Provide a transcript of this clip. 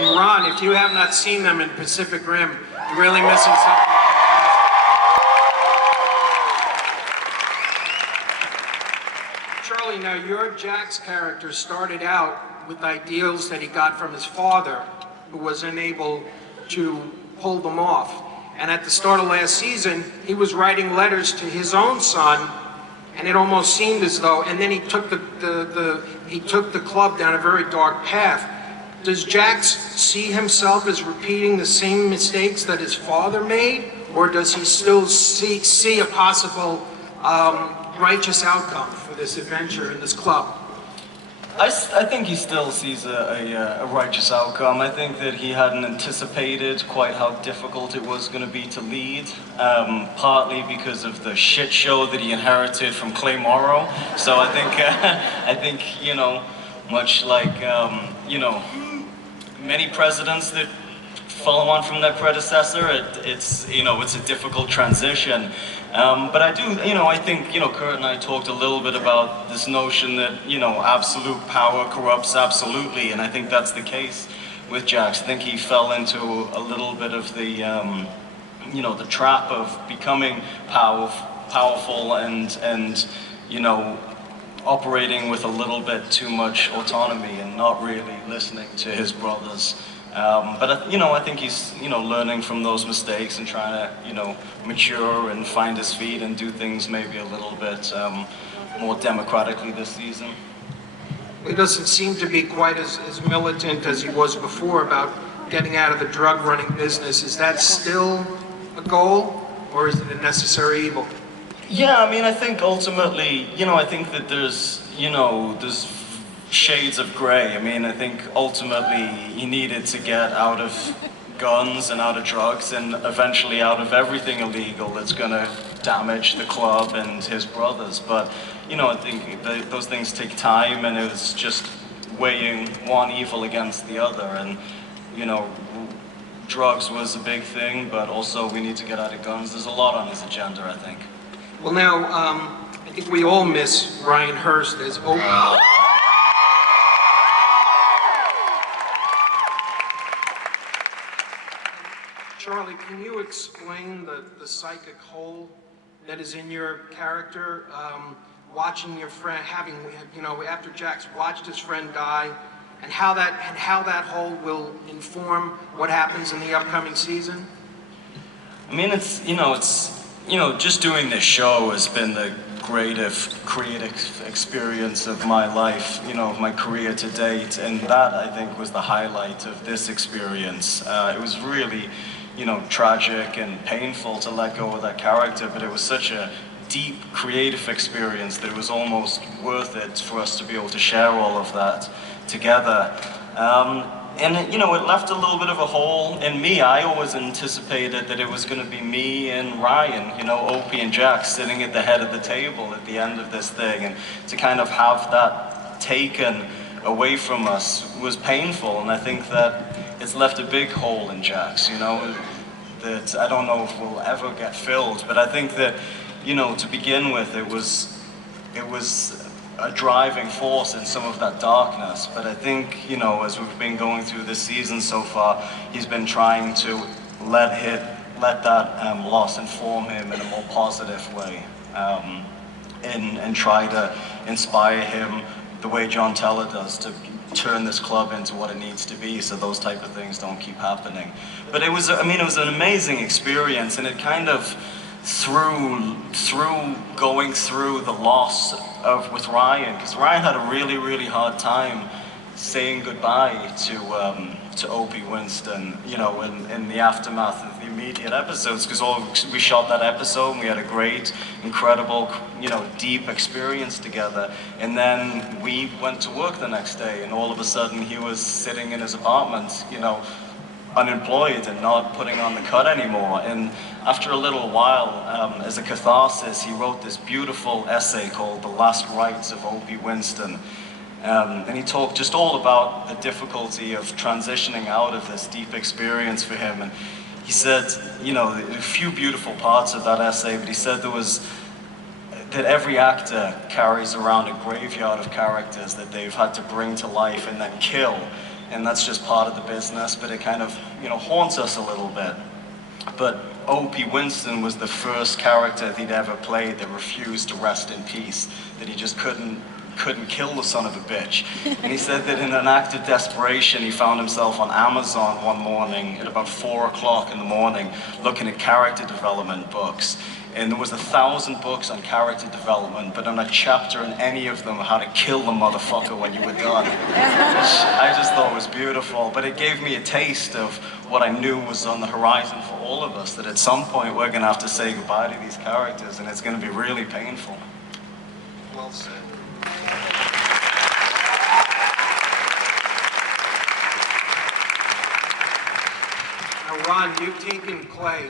And Ron, if you have not seen them in Pacific Rim, you're really missing something. Charlie, now your Jack's character started out with ideals that he got from his father, who was unable to pull them off. And at the start of last season, he was writing letters to his own son, and it almost seemed as though, and then he took the club down a very dark path. Does Jax see himself as repeating the same mistakes that his father made, or does he still see a possible righteous outcome for this adventure in this club? I think he still sees a righteous outcome. I think that he hadn't anticipated quite how difficult it was going to be to lead, partly because of the shit show that he inherited from Clay Morrow. So I think you know, much like you know, many presidents that follow on from their predecessor, it's you know, it's a difficult transition. But I do, you know, I think, you know, Kurt and I talked a little bit about this notion that, you know, absolute power corrupts absolutely, and I think that's the case with Jax. I think he fell into a little bit of the, you know, the trap of becoming powerful and, you know, operating with a little bit too much autonomy and not really listening to his brothers. But you know, I think he's, you know, learning from those mistakes and trying to, you know, mature and find his feet and do things maybe a little bit more democratically this season. He doesn't seem to be quite as militant as he was before about getting out of the drug running business. Is that still a goal, or is it a necessary evil? Yeah, I mean, I think ultimately, you know, I think that there's, you know, there's shades of gray. I mean, I think ultimately he needed to get out of guns and out of drugs and eventually out of everything illegal that's going to damage the club and his brothers. But, you know, I think those things take time, and it was just weighing one evil against the other. And, you know, drugs was a big thing, but also we need to get out of guns. There's a lot on his agenda, I think. Well, now, I think we all miss Ryan Hurst as Opie. Charlie, can you explain the psychic hole that is in your character? Watching your friend, you know, after Jax watched his friend die, and how that hole will inform what happens in the upcoming season? I mean, it's you know, just doing this show has been the greatest creative experience of my life, you know, of my career to date, and that, I think, was the highlight of this experience. It was really, you know, tragic and painful to let go of that character, but it was such a deep creative experience that it was almost worth it for us to be able to share all of that together. And you know, it left a little bit of a hole in me. I always anticipated that it was going to be me and Ryan, you know, Opie and Jax sitting at the head of the table at the end of this thing, and to kind of have that taken away from us was painful, and I think that it's left a big hole in Jax, you know, that I don't know if will ever get filled. But I think that, you know, to begin with, it was a driving force in some of that darkness. But I think, you know, as we've been going through this season so far, he's been trying to let that loss inform him in a more positive way, and try to inspire him the way John Teller does, to turn this club into what it needs to be, so those type of things don't keep happening. But it was, I mean, it was an amazing experience, and it kind of through going through the loss with Ryan, because Ryan had a really, really hard time saying goodbye to Opie Winston, you know, in the aftermath of the immediate episodes, because we shot that episode and we had a great, incredible, you know, deep experience together. And then we went to work the next day, and all of a sudden he was sitting in his apartment, you know, unemployed and not putting on the cut anymore. And after a little while, as a catharsis, he wrote this beautiful essay called The Last Rites of Opie Winston. And he talked just all about the difficulty of transitioning out of this deep experience for him. And he said, you know, a few beautiful parts of that essay, but he said that every actor carries around a graveyard of characters that they've had to bring to life and then kill. and that's just part of the business, but it kind of, haunts us a little bit. But Opie Winston was the first character that he'd ever played that refused to rest in peace, that he just couldn't kill the son of a bitch. And he said that in an act of desperation, he found himself on Amazon one morning at about 4 o'clock in the morning looking at character development books. And there was 1,000 books on character development, but not a chapter in any of them how to kill the motherfucker when you were done. I just thought it was beautiful, but it gave me a taste of what I knew was on the horizon for all of us, that at some point we're going to have to say goodbye to these characters, and it's going to be really painful. Well said. Now, Ron, you've taken Clay